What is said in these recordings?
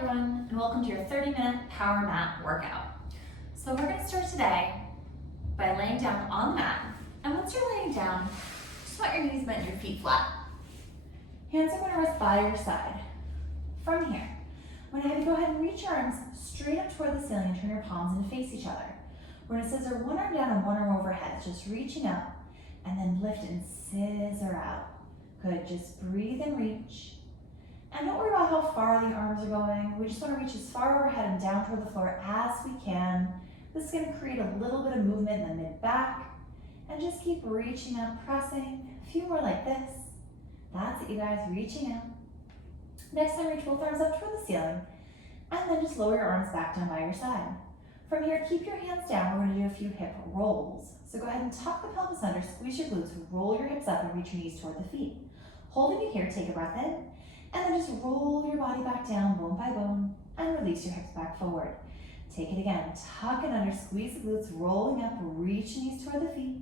everyone, and welcome to your 30-minute power mat workout. So we're going to start today by laying down on the mat. And once you're laying down, just want your knees bent and your feet flat. Hands are going to rest by your side. From here, I'm going to have you go ahead and reach your arms straight up toward the ceiling and turn your palms in to face each other. We're going to scissor one arm down and one arm overhead, just reaching up, and then lift and scissor out. Good, just breathe and reach. And don't worry about how far the arms are going. We just want to reach as far overhead and down toward the floor as we can. This is going to create a little bit of movement in the mid-back. And just keep reaching up, pressing. A few more like this. That's it, you guys, reaching out. Next time, reach both arms up toward the ceiling. And then just lower your arms back down by your side. From here, keep your hands down. We're going to do a few hip rolls. So go ahead and tuck the pelvis under, squeeze your glutes, roll your hips up, and reach your knees toward the feet. Holding it here, take a breath in. And then just roll your body back down, bone by bone, and release your hips back forward. Take it again, tuck it under, squeeze the glutes, rolling up, reach your knees toward the feet.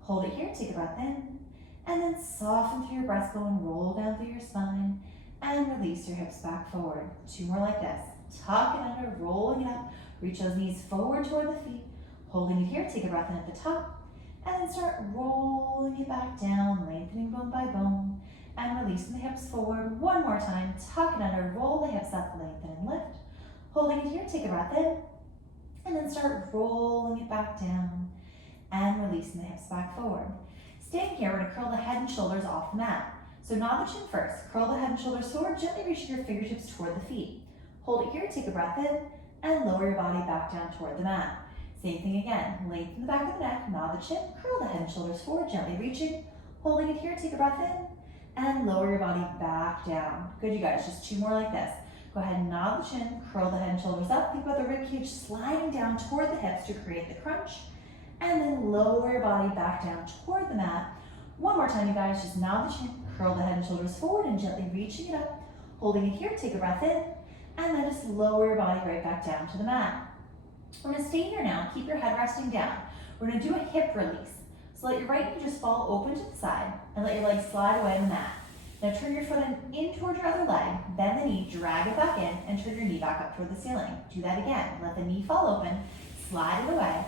Hold it here, take a breath in, and then soften through your breastbone, roll down through your spine, and release your hips back forward. Two more like this. Tuck it under, rolling it up, reach those knees forward toward the feet. Holding it here, take a breath in at the top, and then start rolling it back down, lengthening bone by bone, and releasing the hips forward. One more time, tuck it under, roll the hips up, lengthen and lift. Holding it here, take a breath in, and then start rolling it back down and releasing the hips back forward. Staying here, we're gonna curl the head and shoulders off the mat. So nod the chin first, curl the head and shoulders forward, gently reaching your fingertips toward the feet. Hold it here, take a breath in, and lower your body back down toward the mat. Same thing again, lengthen the back of the neck, nod the chin, curl the head and shoulders forward, gently reaching. Holding it here, take a breath in, and lower your body back down. Good, you guys, just two more like this. Go ahead and nod the chin, curl the head and shoulders up. Think about the rib cage sliding down toward the hips to create the crunch. And then lower your body back down toward the mat. One more time, you guys, just nod the chin, curl the head and shoulders forward and gently reaching it up. Holding it here, take a breath in, and then just lower your body right back down to the mat. We're gonna stay here now, keep your head resting down. We're gonna do a hip release. So let your right knee just fall open to the side and let your leg slide away on the mat. Now turn your foot in toward your other leg, bend the knee, drag it back in, and turn your knee back up toward the ceiling. Do that again. Let the knee fall open, slide it away,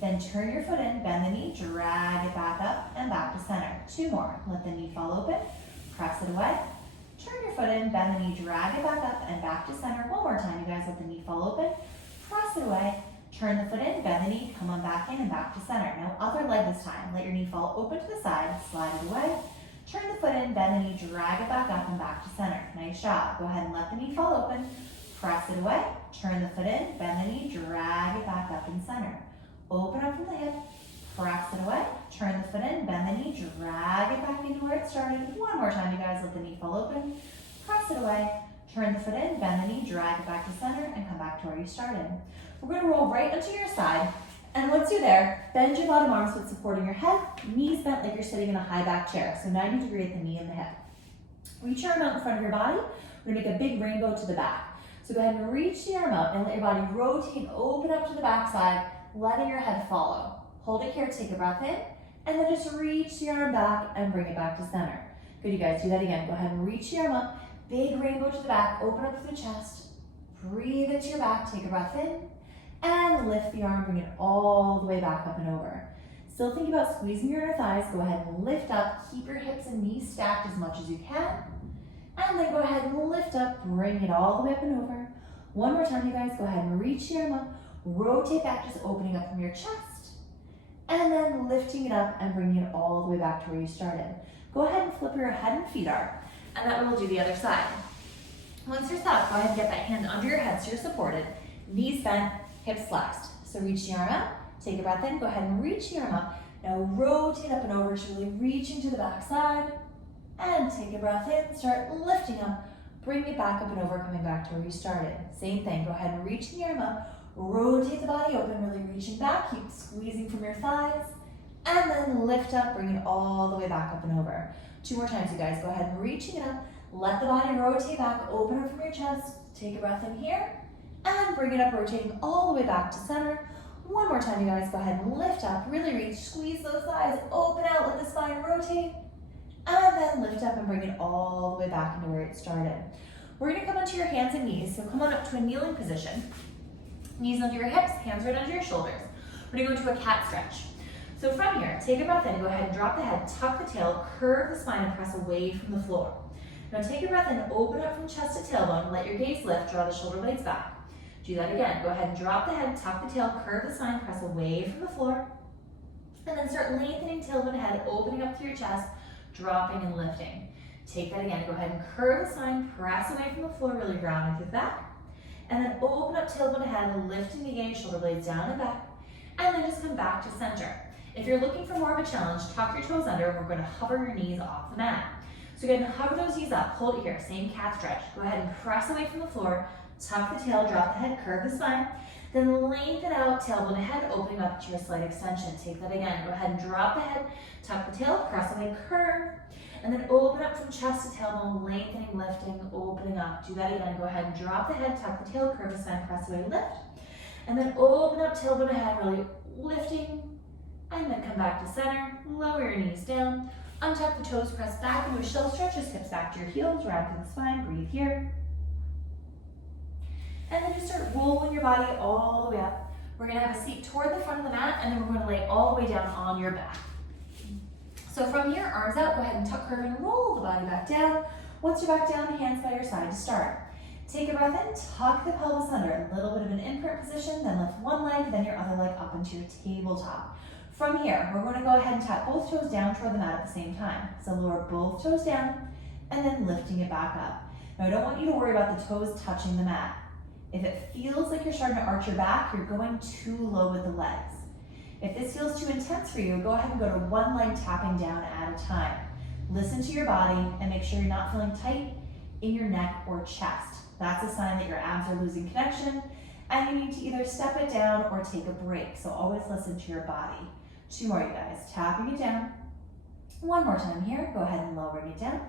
then turn your foot in, bend the knee, drag it back up and back to center. Two more. Let the knee fall open, press it away, turn your foot in, bend the knee, drag it back up and back to center. One more time, you guys. Let the knee fall open, press it away, turn the foot in, bend the knee, come on back in and back to center. Now other leg this time. Let your knee fall open to the side, slide it away, turn the foot in, bend the knee, drag it back up and back to center. Nice job. Go ahead and let the knee fall open, press it away, turn the foot in, bend the knee, drag it back up in center. Open up from the hip, press it away, turn the foot in, bend the knee, drag it back into where it started. One more time, you guys. Let the knee fall open, press it away, turn the foot in, bend the knee, drag it back to center, and come back to where you started. We're going to roll right onto your side, and once you're there, bend your bottom arms with supporting your head, knees bent like you're sitting in a high back chair, so 90 degree at the knee and the hip. Reach your arm out in front of your body. We're going to make a big rainbow to the back. So go ahead and reach the arm out and let your body rotate, open up to the back side, letting your head follow. Hold it here, take a breath in, and then just reach the arm back and bring it back to center. Good, you guys, do that again. Go ahead and reach the arm up, big rainbow to the back, open up through the chest, breathe into your back, take a breath in, and lift the arm, bring it all the way back up and over. Still think about squeezing your inner thighs. Go ahead and lift up, keep your hips and knees stacked as much as you can. And then go ahead and lift up, bring it all the way up and over. One more time, you guys, go ahead and reach your arm up, rotate back, just opening up from your chest. And then lifting it up and bringing it all the way back to where you started. Go ahead and flip your head and feet up. And that one will do the other side. Once you're set up, go ahead and get that hand under your head so you're supported. Knees bent, hips flexed. So reach the arm out, take a breath in, go ahead and reach the arm up. Now rotate up and over, just really reaching to the back side. And take a breath in, start lifting up, bring it back up and over, coming back to where you started. Same thing, go ahead and reach the arm up, rotate the body open, really reaching back, keep squeezing from your thighs. And then lift up, bring it all the way back up and over. Two more times, you guys, go ahead and reaching it up, let the body rotate back, open up from your chest, take a breath in here. And bring it up, rotating all the way back to center. One more time, you guys. Go ahead and lift up, really reach, squeeze those thighs, open out, let the spine rotate. And then lift up and bring it all the way back into where it started. We're gonna come onto your hands and knees, so come on up to a kneeling position. Knees under your hips, hands right under your shoulders. We're gonna go into a cat stretch. So from here, take a breath in, go ahead and drop the head, tuck the tail, curve the spine, and press away from the floor. Now take a breath in, open up from chest to tailbone, let your gaze lift, draw the shoulder blades back. Do that again. Go ahead and drop the head, tuck the tail, curve the spine, press away from the floor. And then start lengthening tailbone ahead, opening up through your chest, dropping and lifting. Take that again. Go ahead and curve the spine, press away from the floor, really grounding through the back. And then open up tailbone ahead, lifting again, shoulder blades down and back. And then just come back to center. If you're looking for more of a challenge, tuck your toes under. We're going to hover your knees off the mat. So go ahead and hover those knees up. Hold it here. Same cat stretch. Go ahead and press away from the floor. Tuck the tail, drop the head, curve the spine. Then lengthen out, tailbone ahead, opening up to your slight extension. Take that again. Go ahead and drop the head, tuck the tail, press away, curve. And then open up from chest to tailbone, lengthening, lifting, opening up. Do that again. Go ahead and drop the head, tuck the tail, curve the spine, press away, lift. And then open up, tailbone ahead, really lifting. And then come back to center, lower your knees down, untuck the toes, press back into a shell stretch, just hips back to your heels, round through the spine, breathe here. And then just start rolling your body all the way up. We're gonna have a seat toward the front of the mat, and then we're gonna lay all the way down on your back. So from here, arms out, go ahead and tuck, curve, and roll the body back down. Once you're back down, hands by your side to start. Take a breath in, tuck the pelvis under, a little bit of an imprint position, then lift one leg, then your other leg up into your tabletop. From here, we're gonna go ahead and tap both toes down toward the mat at the same time. So lower both toes down, and then lifting it back up. Now I don't want you to worry about the toes touching the mat. If it feels like you're starting to arch your back, you're going too low with the legs. If this feels too intense for you, go ahead and go to one leg tapping down at a time. Listen to your body and make sure you're not feeling tight in your neck or chest. That's a sign that your abs are losing connection and you need to either step it down or take a break. So always listen to your body. 2 more, you guys. Tapping it down. 1 more time here. Go ahead and lowering it down.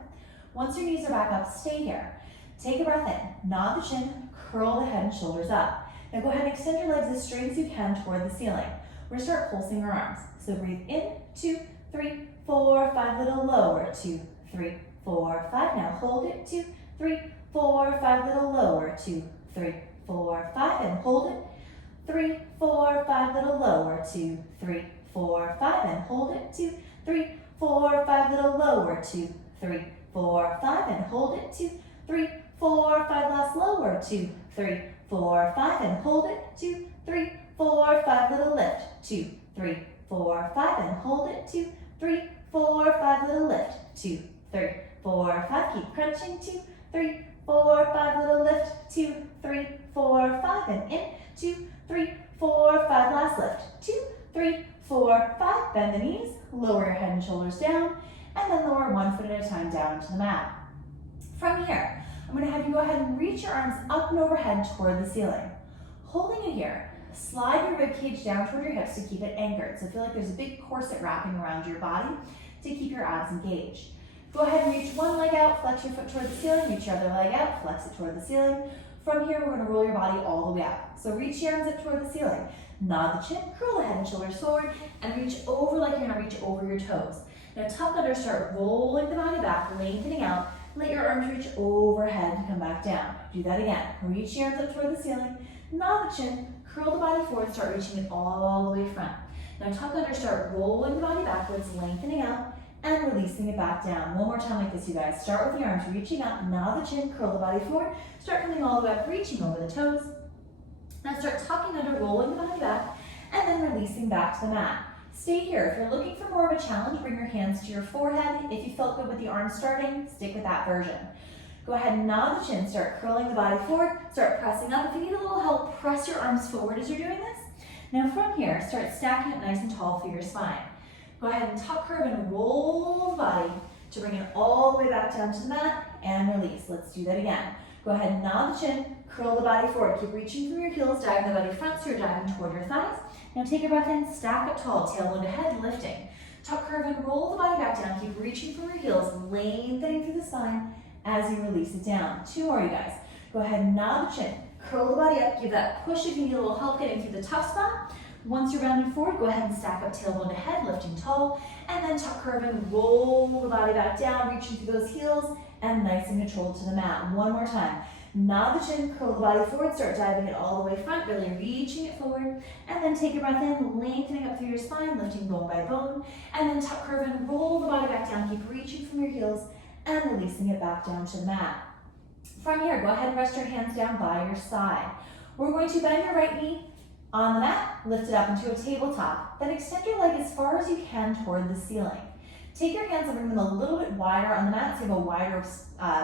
Once your knees are back up, stay here. Take a breath in, nod the chin, curl the head and shoulders up. Now go ahead and extend your legs as straight as you can toward the ceiling. We're gonna start pulsing our arms. So breathe in, 2, 3, 4, 5, little lower, 2, 3, 4, 5. Now hold it, 2, 3, 4, 5, little lower, 2, 3, 4, 5, and hold it, 3, 4, 5, little lower, 2, 3, 4, 5, and hold it, 2, 3, 4, 5, little lower, 2, 3, 4, 5, and hold it, 2, 3, 4, 5, last lower, 2, 3, 4, 5, and hold it, 2, 3, 4, 5, little lift, 2, 3, 4, 5, and hold it, 2, 3, 4, 5, little lift, 2, 3, 4, 5, keep crunching, 2, 3, 4, 5, little lift, 2, 3, 4, 5, and in, 2, 3, 4, 5, last lift, 2, 3, 4, 5, bend the knees, lower your head and shoulders down, and then lower 1 foot at a time down into the mat. From here, I'm going to have you go ahead and reach your arms up and overhead toward the ceiling. Holding it here, slide your rib cage down toward your hips to keep it anchored. So feel like there's a big corset wrapping around your body to keep your abs engaged. Go ahead and reach one leg out, flex your foot toward the ceiling, reach your other leg out, flex it toward the ceiling. From here, we're going to roll your body all the way up. So reach your arms up toward the ceiling. Nod the chin, curl the head and shoulders forward, and reach over like you're going to reach over your toes. Now tuck under, start rolling the body back, lengthening out. Let your arms reach overhead and come back down. Do that again. Reach your arms up toward the ceiling, nod the chin, curl the body forward, start reaching it all the way front. Now tuck under, start rolling the body backwards, lengthening out, and releasing it back down. 1 more time like this, you guys. Start with the arms reaching up, nod the chin, curl the body forward, start coming all the way up, reaching over the toes. Now start tucking under, rolling the body back, and then releasing back to the mat. Stay here. If you're looking for more of a challenge, bring your hands to your forehead. If you felt good with the arms starting, stick with that version. Go ahead and nod the chin, start curling the body forward, start pressing up. If you need a little help, press your arms forward as you're doing this. Now from here, start stacking up nice and tall for your spine. Go ahead and tuck, curve, and roll the body to bring it all the way back down to the mat and release. Let's do that again. Go ahead and nod the chin, curl the body forward. Keep reaching through your heels, diving the body front, so you're diving toward your thighs. Now take a breath in, stack up tall, tailbone to head, lifting. Tuck, curve, and roll the body back down. Keep reaching through your heels, lengthening through the spine as you release it down. 2 more, you guys. Go ahead and nod the chin, curl the body up, give that push if you need a little help getting through the tough spot. Once you're rounded forward, go ahead and stack up tailbone to head, lifting tall, and then tuck, curve, and roll the body back down, reaching through those heels and nice and controlled to the mat. One more time. Nod the chin, curl the body forward, start diving it all the way front, really reaching it forward, and then take a breath in, lengthening up through your spine, lifting bone by bone, and then tuck, curve, and roll the body back down. Keep reaching from your heels and releasing it back down to the mat. From here, go ahead and rest your hands down by your side. We're going to bend your right knee on the mat, lift it up into a tabletop, then extend your leg as far as you can toward the ceiling. Take your hands and bring them a little bit wider on the mat so you have a wider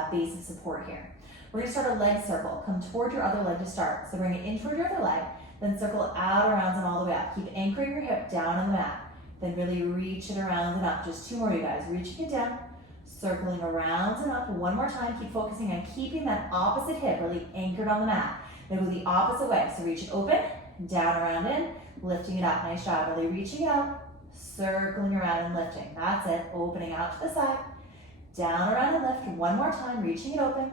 base of support here. We're going to start a leg circle. Come toward your other leg to start. So bring it in toward your other leg, then circle out, around, and all the way up. Keep anchoring your hip down on the mat. Then really reach it around and up. Just 2 more, you guys. Reaching it down, circling around and up. One more time. Keep focusing on keeping that opposite hip really anchored on the mat. Then go the opposite way. So reach it open, down, around, in, lifting it up. Nice job. Really reaching it out, circling around and lifting. That's it. Opening out to the side, down, around, and lift. One more time. Reaching it open.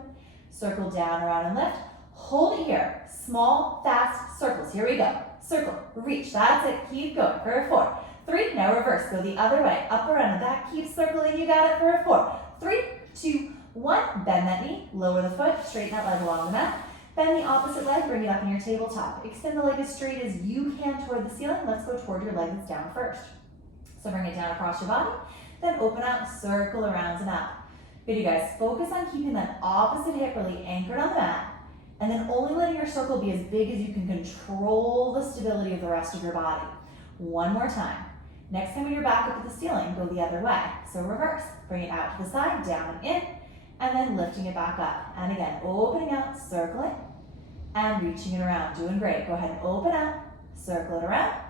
Circle down, around, and lift. Hold it here. Small, fast circles. Here we go. Circle, reach. That's it. Keep going for a 4. 3, now reverse. Go the other way. Up, around, and back. Keep circling. You got it for a 4. 3, 2, 1. Bend that knee. Lower the foot. Straighten that leg along the mat. Bend the opposite leg. Bring it up in your tabletop. Extend the leg as straight as you can toward the ceiling. Let's go toward your leg that's down first. So bring it down across your body. Then open up, circle around and up. Good, you guys, focus on keeping that opposite hip really anchored on the mat, and then only letting your circle be as big as you can control the stability of the rest of your body. One more time. Next time when you're back up at the ceiling, go the other way. So reverse, bring it out to the side, down and in, and then lifting it back up. And again, opening out, circling, and reaching it around. Doing great. Go ahead and open out, circle it around,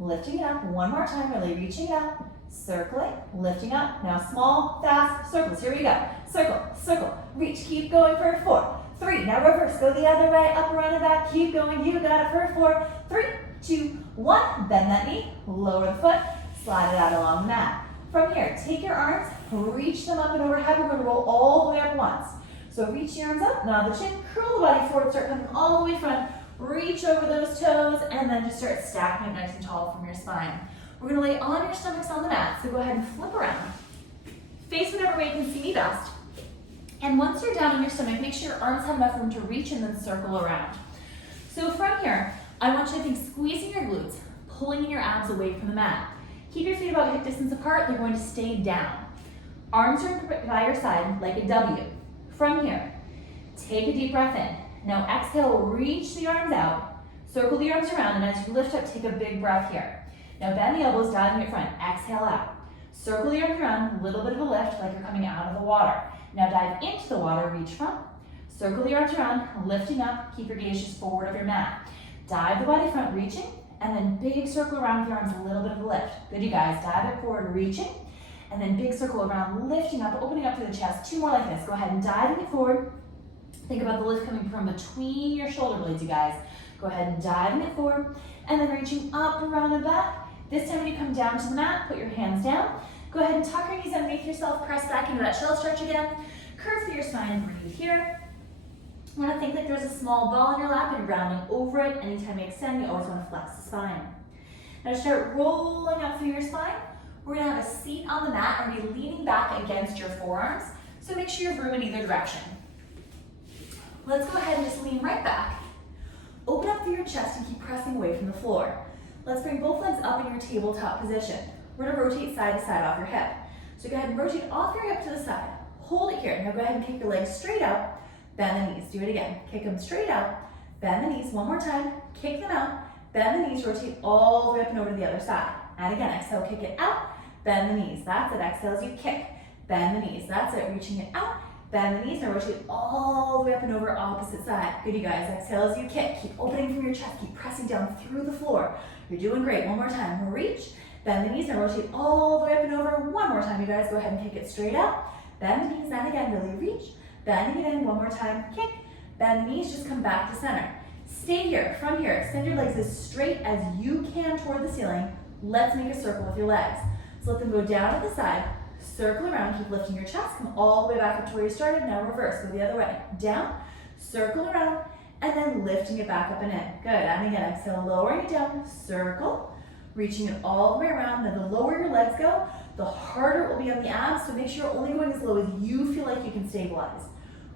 lifting it up. One more time, really reaching it out. Circling, lifting up. Now small, fast circles. Here we go. Circle, circle, reach. Keep going for a 4. 3, now reverse. Go the other way, up, around, and back. Keep going. You got it for a 4. 3, 2, 1. Bend that knee. Lower the foot. Slide it out along the mat. From here, take your arms, reach them up and overhead. We're going to roll all the way up once. So reach your arms up, nod the chin, curl the body forward, start coming all the way front. Reach over those toes, and then just start stacking it nice and tall from your spine. We're going to lay on your stomachs on the mat, so go ahead and flip around. Face whatever way you can see me best. And once you're down on your stomach, make sure your arms have enough room to reach and then circle around. So from here, I want you to think squeezing your glutes, pulling your abs away from the mat. Keep your feet about hip distance apart, they're going to stay down. Arms are by your side like a W. From here, take a deep breath in. Now exhale, reach the arms out, circle the arms around, and as you lift up, take a big breath here. Now bend the elbows, diving at front. Exhale out. Circle the arms around, a little bit of a lift like you're coming out of the water. Now dive into the water, reach front. Circle the arms around, lifting up. Keep your gaze just forward of your mat. Dive the body front, reaching, and then big circle around with your arms, a little bit of a lift. Good, you guys. Dive it forward, reaching, and then big circle around, lifting up, opening up through the chest. 2 more like this. Go ahead and diving it forward. Think about the lift coming from between your shoulder blades, you guys. Go ahead and diving it forward, and then reaching up, around, and back. This time when you come down to the mat, put your hands down. Go ahead and tuck your knees underneath yourself, press back into that shell stretch again. Curve through your spine and breathe here. You want to think like there's a small ball in your lap and you're rounding over it. Anytime you extend, you always want to flex the spine. Now start rolling up through your spine. We're going to have a seat on the mat and be leaning back against your forearms. So make sure you have room in either direction. Let's go ahead and just lean right back. Open up through your chest and keep pressing away from the floor. Let's bring both legs up in your tabletop position. We're going to rotate side to side off your hip. So go ahead and rotate all 3 up to the side. Hold it here. Now go ahead and kick your legs straight out. Bend the knees. Do it again. Kick them straight out. Bend the knees. One more time. Kick them out. Bend the knees. Rotate all the way up and over to the other side. And again, exhale, kick it out. Bend the knees. That's it. Exhale as you kick. Bend the knees. That's it. Reaching it out. Bend the knees. Now rotate all the way up and over opposite side. Good, you guys. Exhale as you kick. Keep opening from your chest. Keep pressing down through the floor. You're doing great. One more time. Reach. Bend the knees. Now rotate all the way up and over. One more time, you guys. Go ahead and kick it straight out. Bend the knees. And again, really reach. Bending it in. One more time. Kick. Bend the knees. Just come back to center. Stay here. From here, extend your legs as straight as you can toward the ceiling. Let's make a circle with your legs. So let them go down to the side. Circle around. Keep lifting your chest. Come all the way back up to where you started. Now reverse. Go the other way. Down. Circle around. And then lifting it back up and in. Good. And again, exhale, lowering it down. Circle. Reaching it all the way around. Then the lower your legs go, the harder it will be on the abs, so make sure you're only going as low as you feel like you can stabilize.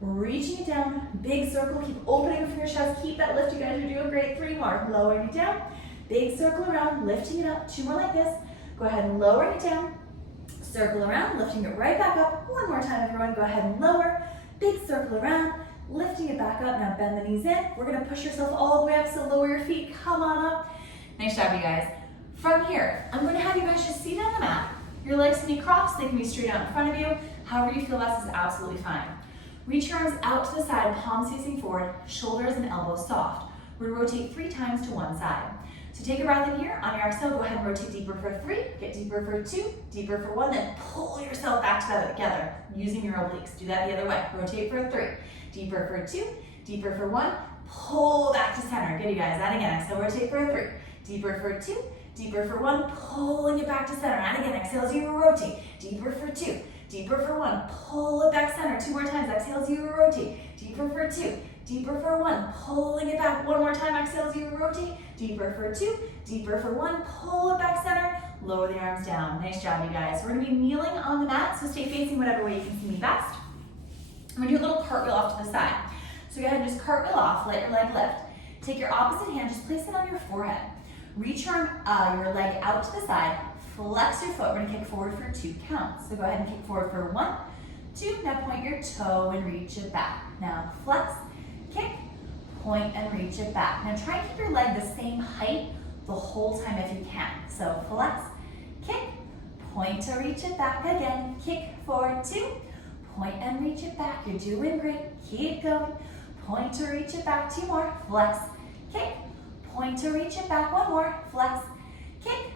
Reaching it down, big circle, keep opening from your chest, keep that lift, you guys are doing great. 3 more, lowering it down, big circle around, lifting it up, 2 more like this. Go ahead and lower it down, circle around, lifting it right back up. 1 more time, everyone, go ahead and lower, big circle around, lifting it back up. Now bend the knees in. We're gonna push yourself all the way up, so lower your feet, come on up. Nice job, you guys. From here, I'm gonna have you guys just seat on the mat. Your legs can be crossed, they can be straight out in front of you. However you feel best is absolutely fine. Reach your arms out to the side, palms facing forward, shoulders and elbows soft. We're gonna rotate 3 times to one side. So take a breath in here. On your exhale, go ahead and rotate deeper for 3, get deeper for 2, deeper for 1, then pull yourself back together using your obliques. Do that the other way. Rotate for 3, deeper for 2, deeper for 1, pull back to center. Good, you guys. That again. Exhale, rotate for 3, deeper for 2, deeper for 1, pulling it back to center. And again, exhale as you rotate, deeper for 2, deeper for 1, pull it back center. 2 more times, exhale as you rotate, deeper for 2, deeper for 1, pulling it back. 1 more time, exhale as you rotate, deeper for 2, deeper for 1, pull it back center, lower the arms down. Nice job, you guys. We're gonna be kneeling on the mat, so stay facing whatever way you can see me best. I'm gonna do a little cartwheel off to the side. So go ahead and just cartwheel off, let your leg lift. Take your opposite hand, just place it on your forehead. Reach your leg out to the side, flex your foot. We're gonna kick forward for 2 counts. So go ahead and kick forward for 1, 2, now point your toe and reach it back. Now flex, kick, point and reach it back. Now try and keep your leg the same height the whole time if you can. So flex, kick, point to reach it back again. Kick for 2, point and reach it back. You're doing great, keep going. Point to reach it back, 2 more, flex, kick, point to reach it back, 1 more, flex, kick,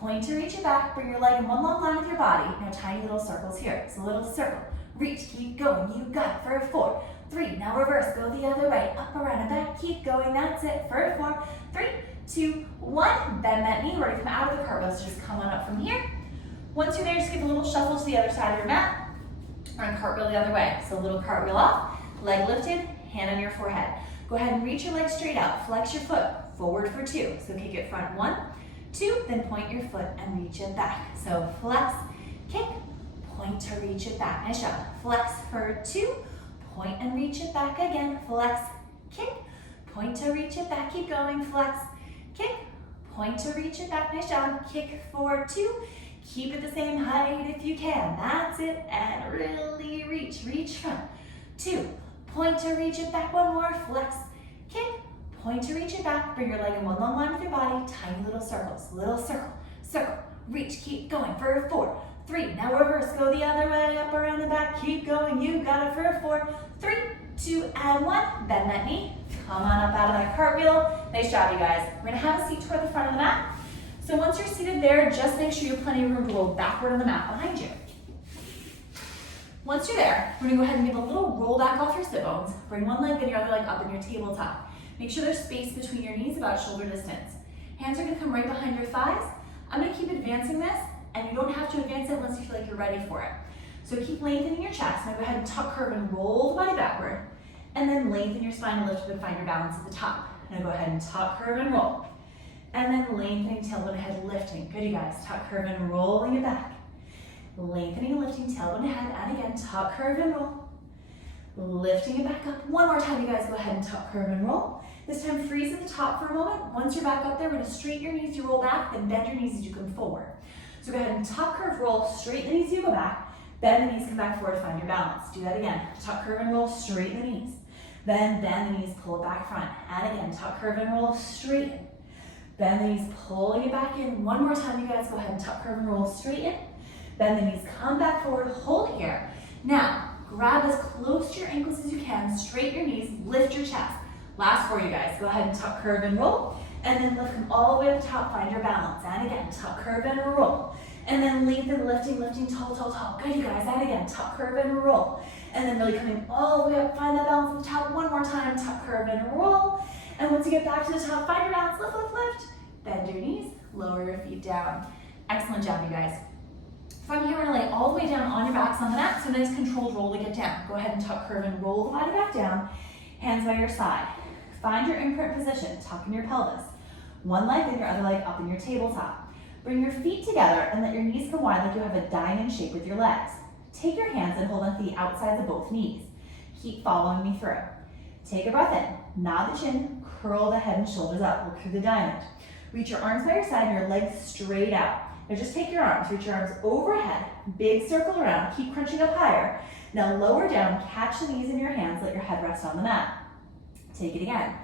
point to reach it back. Bring your leg in one long line with your body. Now tiny little circles here. So a little circle, reach, keep going. You got it for 4, 3, now reverse, go the other way. Up, around, and back, keep going. That's it for 4, 3, 2, 1. Bend that knee. We're gonna come out of the cartwheel, so just come on up from here. Once you're there, just give a little shuffle to the other side of your mat. We're gonna cartwheel the other way. So a little cartwheel off, leg lifted, hand on your forehead. Go ahead and reach your leg straight out. Flex your foot, forward for 2. So kick it front, 1, 2, then point your foot and reach it back. So flex, kick, point to reach it back. Nice job. Flex for 2, point and reach it back again. Flex, kick, point to reach it back. Keep going. Flex, kick, point to reach it back. Nice job. Kick for 2. Keep it the same height if you can. That's it. And really reach. Reach front. 2. Point to reach it back. 1 more. Flex, kick, point to reach it back. Bring your leg in one long line with your body. Tiny little circles. Little circle, circle, reach. Keep going for 4, 3. Now reverse. Go the other way. Up, around, and back. Keep going. You got it for 4, 3, 2, and 1. Bend that knee. Come on up out of that cartwheel. Nice job, you guys. We're gonna have a seat toward the front of the mat. So once you're seated there, just make sure you have plenty of room to roll backward on the mat behind you. Once you're there, we're gonna go ahead and give a little roll back off your sit bones. Bring one leg, then your other leg up in your tabletop. Make sure there's space between your knees, about shoulder distance. Hands are gonna come right behind your thighs. I'm gonna keep advancing this, and you don't have to advance it unless you feel like you're ready for it. So keep lengthening your chest. Now go ahead and tuck, curve, and roll the body backward. And then lengthen your spine and lift up and find your balance at the top. Now go ahead and tuck, curve, and roll. And then lengthening, tailbone ahead, lifting. Good, you guys. Tuck, curve, and rolling it back. Lengthening and lifting, tailbone ahead, and again, tuck, curve, and roll. Lifting it back up. One more time, you guys. Go ahead and tuck, curve, and roll. This time, freeze at the top for a moment. Once you're back up there, we're gonna straighten your knees, you roll back, then bend your knees as you come forward. So go ahead and tuck, curve, roll, straighten the knees, you go back. Bend the knees, come back forward, find your balance. Do that again. Tuck, curve, and roll, straighten the knees. Then bend the knees, pull it back front. And again, tuck, curve, and roll, straighten. Bend the knees, pulling it back in. One more time, you guys. Go ahead and tuck, curve, and roll, straighten. Bend the knees, come back forward, hold it here. Now, grab as close to your ankles as you can, straighten your knees, lift your chest. Last 4, you guys. Go ahead and tuck, curve, and roll. And then lift them all the way to the top, find your balance. And again, tuck, curve, and roll. And then lengthen, lifting, lifting, tall, tall, tall. Good, you guys. And again, tuck, curve, and roll. And then really coming all the way up, find that balance at the top. One more time, tuck, curve, and roll. And once you get back to the top, find your balance, lift, lift, lift. Bend your knees, lower your feet down. Excellent job, you guys. From here, we're gonna lay all the way down on your backs on the mat, so nice controlled roll to get down. Go ahead and tuck, curve, and roll the body back down. Hands by your side. Find your imprint position, tuck in your pelvis. One leg, then your other leg up in your tabletop. Bring your feet together and let your knees come wide like you have a diamond shape with your legs. Take your hands and hold onto the outsides of both knees. Keep following me through. Take a breath in, nod the chin, curl the head and shoulders up, look through the diamond. Reach your arms by your side and your legs straight out. Now just take your arms, reach your arms overhead, big circle around, keep crunching up higher. Now lower down, catch the knees in your hands, let your head rest on the mat. Take it again.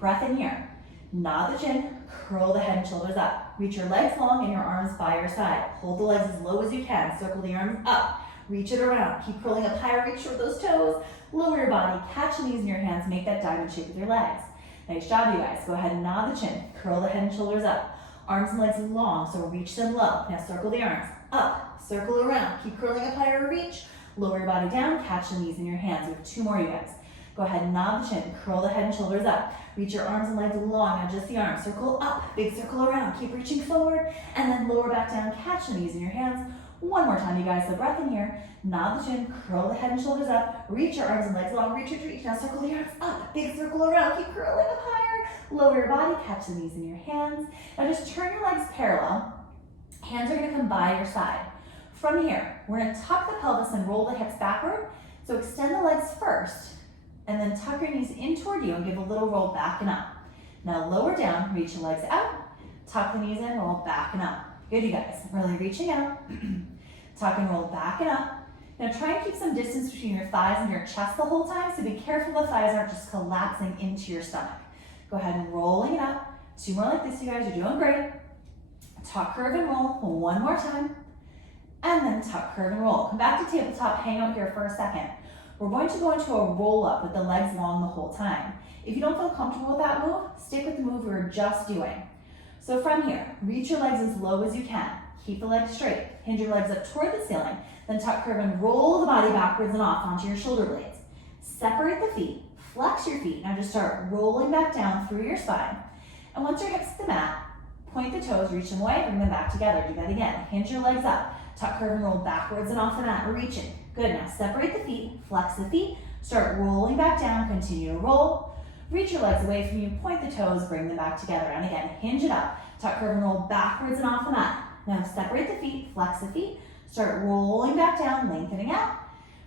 Breath in here. Nod the chin, curl the head and shoulders up. Reach your legs long and your arms by your side. Hold the legs as low as you can. Circle the arms up. Reach it around. Keep curling up higher. Reach toward those toes. Lower your body. Catch the knees in your hands. Make that diamond shape with your legs. Nice job, you guys. Go ahead and nod the chin. Curl the head and shoulders up. Arms and legs long, so reach them low. Now circle the arms up. Circle around. Keep curling up higher. Reach. Lower your body down. Catch the knees in your hands. We have 2 more, you guys. Go ahead and nod the chin, curl the head and shoulders up. Reach your arms and legs long, not just the arms. Circle up, big circle around. Keep reaching forward, and then lower back down. Catch the knees in your hands. One more time, you guys. So breath in here, nod the chin, curl the head and shoulders up. Reach your arms and legs long, reach, reach, reach. Now circle the arms up, big circle around. Keep curling up higher. Lower your body, catch the knees in your hands. Now just turn your legs parallel. Hands are gonna come by your side. From here, we're gonna tuck the pelvis and roll the hips backward. So extend the legs first, and then tuck your knees in toward you and give a little roll back and up. Now lower down, reach the legs out, tuck the knees in, roll back and up. Good, you guys, really reaching out. Tuck and roll back and up. Now try and keep some distance between your thighs and your chest the whole time, so be careful the thighs aren't just collapsing into your stomach. Go ahead and rolling it up. 2 more like this, you guys, you're doing great. Tuck, curve, and roll, 1 more time. And then tuck, curve, and roll. Come back to tabletop, hang out here for a second. We're going to go into a roll up with the legs long the whole time. If you don't feel comfortable with that move, stick with the move we were just doing. So from here, reach your legs as low as you can. Keep the legs straight. Hinge your legs up toward the ceiling. Then tuck, curve, and roll the body backwards and off onto your shoulder blades. Separate the feet. Flex your feet. Now just start rolling back down through your spine. And once your hips hit the mat, point the toes, reach them away, bring them back together. Do that again. Hinge your legs up. Tuck, curve, and roll backwards and off the mat. Reaching. Good, now separate the feet, flex the feet, start rolling back down, continue to roll. Reach your legs away from you, point the toes, bring them back together. And again, hinge it up, tuck, curve, and roll backwards and off the mat. Now separate the feet, flex the feet, start rolling back down, lengthening out.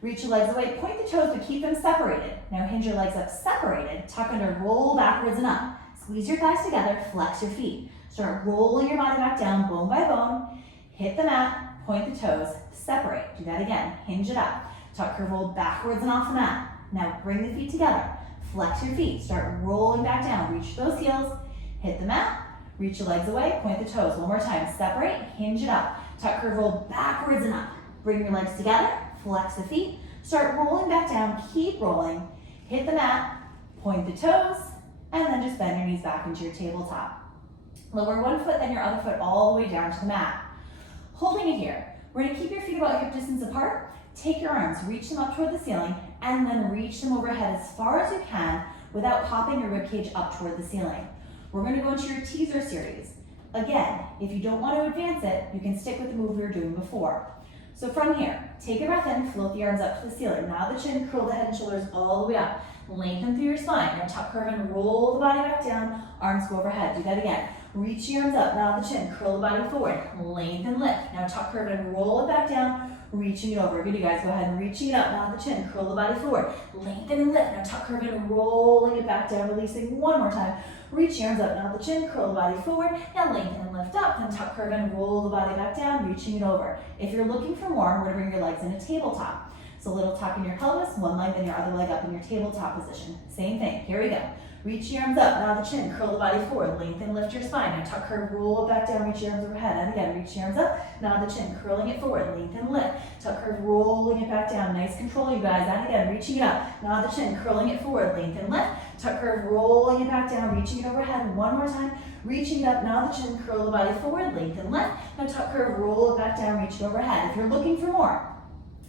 Reach your legs away, point the toes, but keep them separated. Now hinge your legs up separated, tuck under, roll backwards and up. Squeeze your thighs together, flex your feet. Start rolling your body back down, bone by bone. Hit the mat. Point the toes, separate. Do that again. Hinge it up. Tuck, curve, roll backwards and off the mat. Now bring the feet together. Flex your feet. Start rolling back down. Reach those heels. Hit the mat. Reach your legs away. Point the toes. 1 more time. Separate. Hinge it up. Tuck, curve, roll backwards and up. Bring your legs together. Flex the feet. Start rolling back down. Keep rolling. Hit the mat. Point the toes. And then just bend your knees back into your tabletop. Lower 1 foot, then your other foot all the way down to the mat. Holding it here, we're gonna keep your feet about hip distance apart. Take your arms, reach them up toward the ceiling, and then reach them overhead as far as you can without popping your ribcage up toward the ceiling. We're gonna go into your teaser series. Again, if you don't want to advance it, you can stick with the move we were doing before. So from here, take a breath in, float the arms up to the ceiling. Now the chin, curl the head and shoulders all the way up. Lengthen through your spine. Now tuck, curve, and roll the body back down. Arms go overhead. Do that again. Reach your arms up, now the chin, curl the body forward, lengthen, lift. Now tuck, curve, and roll it back down, reaching it over. Good, you guys, go ahead and reaching it up, now the chin, curl the body forward, lengthen and lift. Now tuck, curve, and rolling it back down, releasing 1 more time. Reach your arms up, now the chin, curl the body forward, now lengthen and lift up, then tuck, curve, and roll the body back down, reaching it over. If you're looking for more, we're gonna bring your legs in a tabletop. So a little tuck in your pelvis, 1 leg, then your other leg up in your tabletop position. Same thing, here we go. Reach your arms up, now the chin, curl the body forward, lengthen, lift your spine. Now tuck, curve, roll it back down, reach your arms overhead. And again, reach your arms up, now the chin, curling it forward, lengthen, lift. Tuck, curve, rolling it back down. Nice control, you guys. And again, reaching it up, now the chin, curling it forward, lengthen, lift. Tuck, curve, rolling it back down, reaching it overhead. 1 more time, reaching it up, now the chin, curl the body forward, lengthen, lift. Now tuck, curve, roll it back down, reach it overhead. If you're looking for more,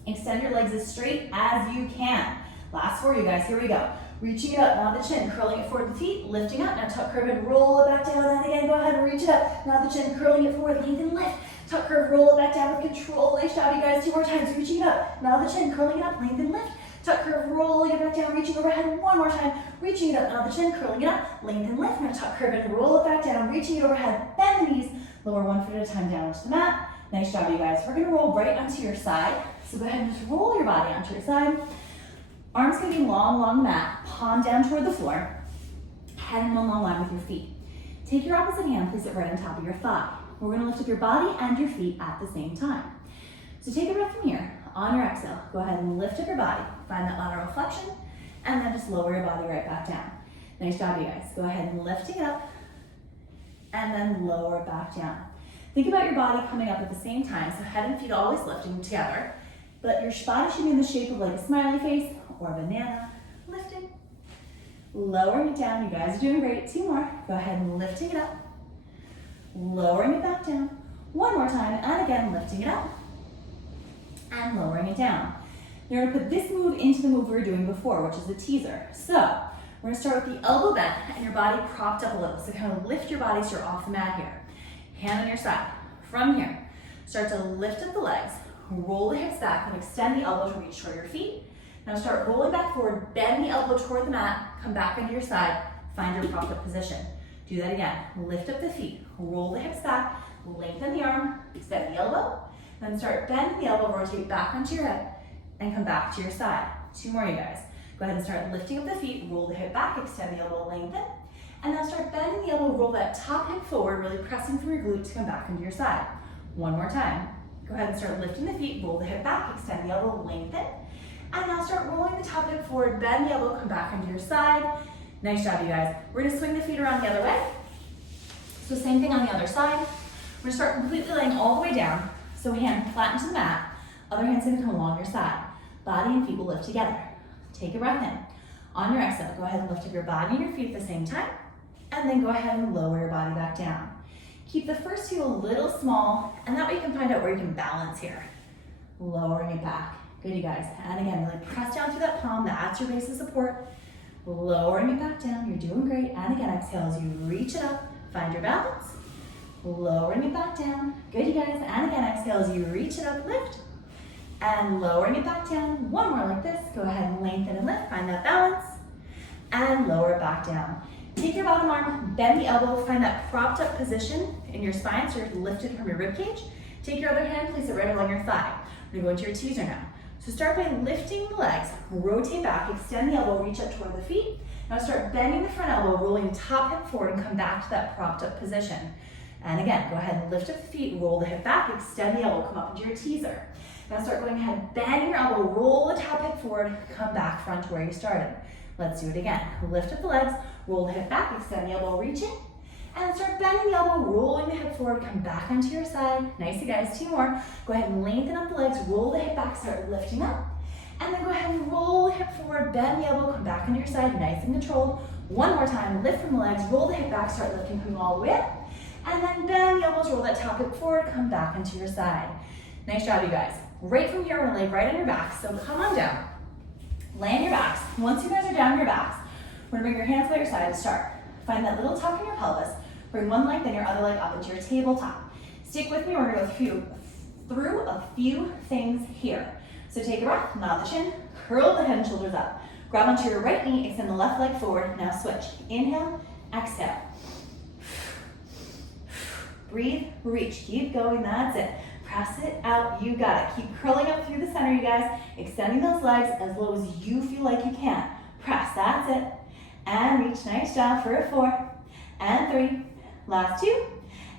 extend your legs as straight as you can. Last 4, you guys, here we go. Reaching it up, now the chin, curling it forward, the feet, lifting up. Now tuck, curve, and roll it back down. And again, go ahead and reach it up. Now the chin, curling it forward, lengthen, lift. Tuck, curve, roll it back down with control. Nice job, you guys. 2 more times, reaching it up. Now the chin, curling it up, lengthen, lift. Tuck, curve, rolling it back down, reaching overhead. 1 more time, reaching it up. Now the chin, curling it up, lengthen, lift. Now tuck, curve, and roll it back down, reaching it overhead. Bend the knees, Lower one foot at a time down onto the mat. Nice job, you guys. We're gonna roll right onto your side. So go ahead and just roll your body onto your side. Arms gonna be long along the mat, palm down toward the floor. Head in one long line with your feet. Take your opposite hand, place it right on top of your thigh. We're gonna lift up your body and your feet at the same time. So take a breath from here. On your exhale, go ahead and lift up your body. Find that lateral flexion, and then just lower your body right back down. Nice job, you guys. Go ahead and lift it up, and then lower it back down. Think about your body coming up at the same time, so head and feet always lifting together, but your body should be in the shape of like a smiley face or a banana. Lifting, lowering it down. You guys are doing great. 2 more. Go ahead and lifting it up, lowering it back down. 1 more time, and again, lifting it up and lowering it down. You're gonna put this move into the move we were doing before, which is the teaser. So we're gonna start with the elbow bent and your body propped up a little. So kind of lift your body so you're off the mat here. Hand on your side. From here, start to lift up the legs, roll the hips back, and extend the elbow to reach toward your feet. Now start rolling back forward, bend the elbow toward the mat, come back onto your side, find your propped up position. Do that again. Lift up the feet, roll the hips back, lengthen the arm, extend the elbow, then start bending the elbow, rotate back onto your hip, and come back to your side. 2 more, you guys. Go ahead and start lifting up the feet, roll the hip back, extend the elbow, lengthen, and now start bending the elbow, roll that top hip forward, really pressing through your glute to come back into your side. 1 more time. Go ahead and start lifting the feet, roll the hip back, extend the elbow, lengthen, and now start rolling the top hip forward, bend the elbow, come back into your side. Nice job, you guys. We're gonna swing the feet around the other way. So same thing on the other side. We're gonna start completely laying all the way down. So hand flat into the mat, other hand's gonna come along your side. Body and feet will lift together. Take a breath in. On your exhale, go ahead and lift up your body and your feet at the same time, and then go ahead and lower your body back down. Keep the first 2 a little small, and that way you can find out where you can balance here. Lowering it back. Good, you guys. And again, really press down through that palm, that's your base of support. Lowering it back down, you're doing great. And again, exhale as you reach it up, find your balance. Lowering it back down. Good, you guys. And again, exhale as you reach it up, lift. And lowering it back down. 1 more like this. Go ahead and lengthen and lift, find that balance. And lower it back down. Take your bottom arm, bend the elbow, find that propped up position in your spine so you're lifted from your rib cage. Take your other hand, place it right along your thigh. We're gonna go into your teaser now. So start by lifting the legs, rotate back, extend the elbow, reach up toward the feet. Now start bending the front elbow, rolling the top hip forward and come back to that propped up position. And again, go ahead and lift up the feet, roll the hip back, extend the elbow, come up into your teaser. Now start going ahead, bend your elbow, roll the top hip forward, come back front to where you started. Let's do it again. Lift up the legs, roll the hip back, extend the elbow, reaching, and start bending the elbow, rolling the hip forward, come back onto your side. Nice, you guys, 2 more. Go ahead and lengthen up the legs, roll the hip back, start lifting up, and then go ahead and roll the hip forward, bend the elbow, come back onto your side, nice and controlled. 1 more time, lift from the legs, roll the hip back, start lifting, coming all the way up, and then bend the elbows, roll that top hip forward, come back onto your side. Nice job, you guys. Right from here, we're gonna lay right on your back, so come on down. Lay on your backs. Once you guys are down on your backs, we're gonna bring your hands by your side to start. Find that little tuck in your pelvis. Bring one leg, then your other leg up into your tabletop. Stick with me, we're gonna go through a few things here. So take a breath, nod the chin, curl the head and shoulders up. Grab onto your right knee, extend the left leg forward. Now switch. Inhale, exhale. Breathe, reach, keep going, that's it. Press it out, you got it. Keep curling up through the center, you guys. Extending those legs as low as you feel like you can. Press, that's it. And reach, nice job for a 4 and 3. Last 2.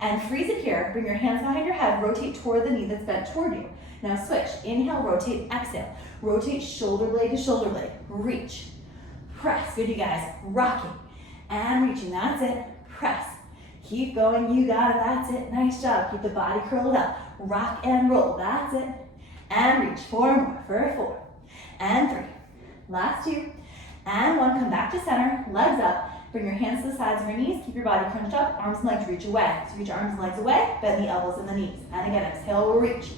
And freeze it here. Bring your hands behind your head, rotate toward the knee that's bent toward you. Now switch, inhale, rotate, exhale. Rotate shoulder blade to shoulder blade. Reach, press, good you guys. Rocking and reaching, that's it. Press, keep going, you got it, that's it. Nice job, keep the body curled up. Rock and roll, that's it. And reach, 4 more for a 4 and 3. Last 2 and 1, come back to center, legs up. Bring your hands to the sides of your knees, keep your body crunched up, arms and legs reach away. So reach your arms and legs away, bend the elbows and the knees. And again, exhale, we'll reach.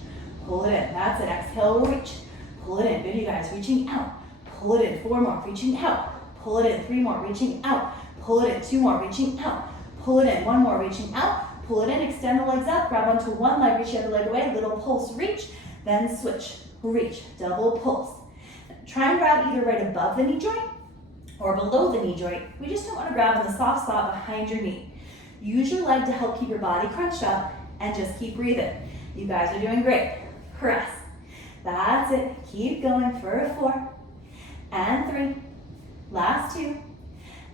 Pull it in, that's it, exhale, we'll reach. Pull it in, good you guys, reaching out. Pull it in, 4 more, reaching out. Pull it in, 3 more, reaching out. Pull it in, 2 more, reaching out. Pull it in, 1 more, reaching out. Pull it in, extend the legs up, grab onto one leg, reach the other leg away, little pulse, reach, then switch, reach, double pulse. Try and grab either right above the knee joint or below the knee joint. We just don't want to grab in the soft spot behind your knee. Use your leg to help keep your body crunched up and just keep breathing. You guys are doing great. Press. That's it. Keep going for a 4 and 3. Last 2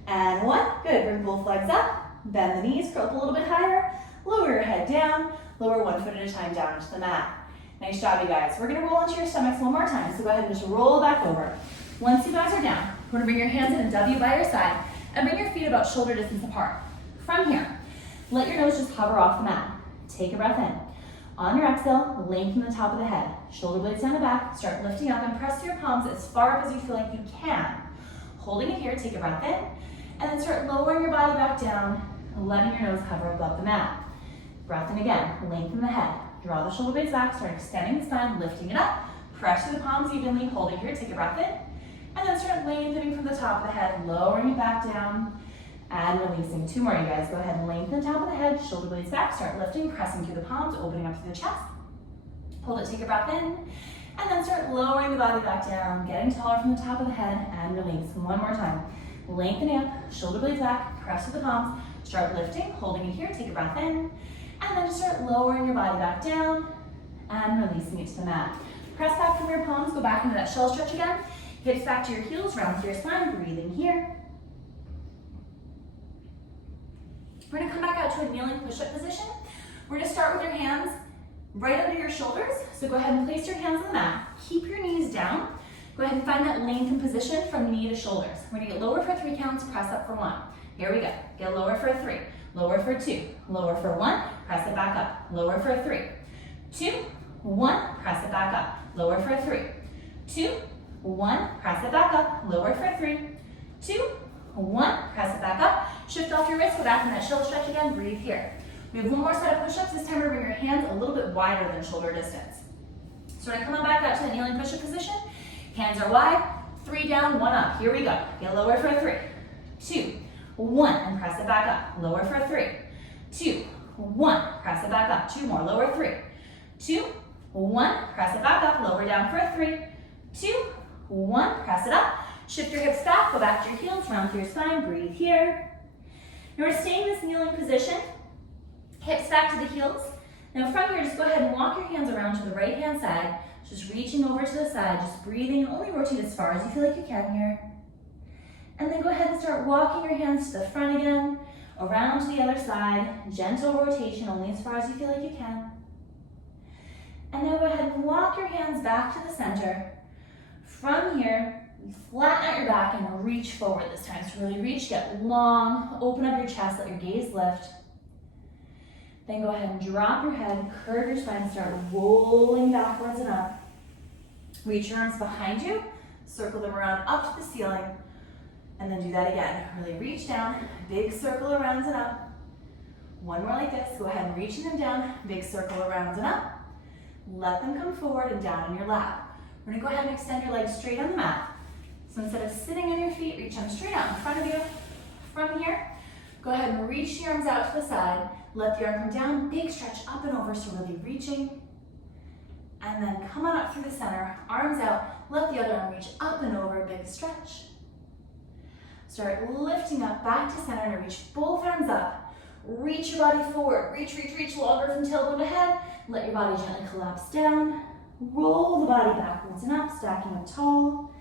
and 1. Good. Bring both legs up. Bend the knees. Curl up a little bit higher. Lower your head down. Lower 1 foot at a time down into the mat. Nice job, you guys. We're going to roll onto your stomachs one more time. So go ahead and just roll back over. Once you guys are down, we're going to bring your hands in a W by your side and bring your feet about shoulder distance apart. From here, let your nose just hover off the mat. Take a breath in. On your exhale, lengthen the top of the head. Shoulder blades down the back. Start lifting up and press your palms as far up as you feel like you can. Holding it here, take a breath in, and then start lowering your body back down, letting your nose hover above the mat. Breath in again, lengthen the head. Draw the shoulder blades back, start extending the spine, lifting it up. Press the palms evenly, holding here, take a breath in, and then start lengthening from the top of the head, lowering it back down, and releasing. 2 more, you guys. Go ahead and lengthen the top of the head, shoulder blades back, start lifting, pressing through the palms, opening up through the chest. Hold it, take a breath in, and then start lowering the body back down, getting taller from the top of the head, and release. 1 more time. Lengthening up, shoulder blades back, press through the palms, start lifting, holding it here, take a breath in, and then just start lowering your body back down, and releasing it to the mat. Press back from your palms, go back into that shell stretch again. Hips back to your heels, round through your spine, breathing here. We're gonna come back out to a kneeling push-up position. We're gonna start with your hands right under your shoulders. So go ahead and place your hands on the mat. Keep your knees down. Go ahead and find that lengthened position from knee to shoulders. We're gonna get lower for 3 counts, press up for 1. Here we go. Get lower for 3, lower for 2, lower for 1, press it back up. Lower for 3, 2, 1, press it back up. Lower for 3, 2, 1, press it back up. Lower for 3, 2, 1, press it back up. Shift off your wrist, go back in that shoulder stretch again, breathe here. We have 1 more set of push-ups. This time we're gonna bring your hands a little bit wider than shoulder distance. So we're gonna come on back out to the kneeling push-up position. Hands are wide, 3 down, 1 up. Here we go. Get lower for 3, 2, 1, and press it back up. Lower for 3, 2, 1, press it back up. 2 more, lower 3, 2, 1, press it back up. Lower down for 3, 2, 1, press it up. Shift your hips back, go back to your heels, round through your spine, breathe here. Now we're staying in this kneeling position. Hips back to the heels. Now from here, just go ahead and walk your hands around to the right hand side, just reaching over to the side, just breathing, and only rotate as far as you feel like you can here. And then go ahead and start walking your hands to the front again, around to the other side, gentle rotation, only as far as you feel like you can. And now go ahead and walk your hands back to the center. From here, flatten out your back and reach forward this time. So really reach, get long, open up your chest, let your gaze lift. Then go ahead and drop your head, curve your spine, start rolling backwards and up. Reach your arms behind you, circle them around up to the ceiling, and then do that again. Really reach down, big circle around and up. 1 more like this, go ahead and reach them down, big circle around and up. Let them come forward and down in your lap. We're gonna go ahead and extend your legs straight on the mat. So instead of sitting on your feet, reach them straight out in front of you. From here, go ahead and reach your arms out to the side. Let the arm come down, big stretch up and over, so really reaching. And then come on up through the center, arms out. Let the other arm reach up and over, big stretch. Start lifting up back to center and reach both arms up. Reach your body forward. Reach, reach, reach, longer from tailbone to head. Let your body gently collapse down. Roll the body backwards and up, stacking up tall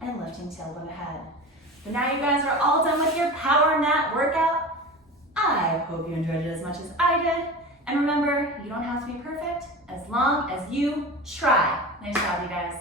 and lifting tailbone to head. So now you guys are all done with your power mat workout. I hope you enjoyed it as much as I did. And remember, you don't have to be perfect as long as you try. Nice job, you guys.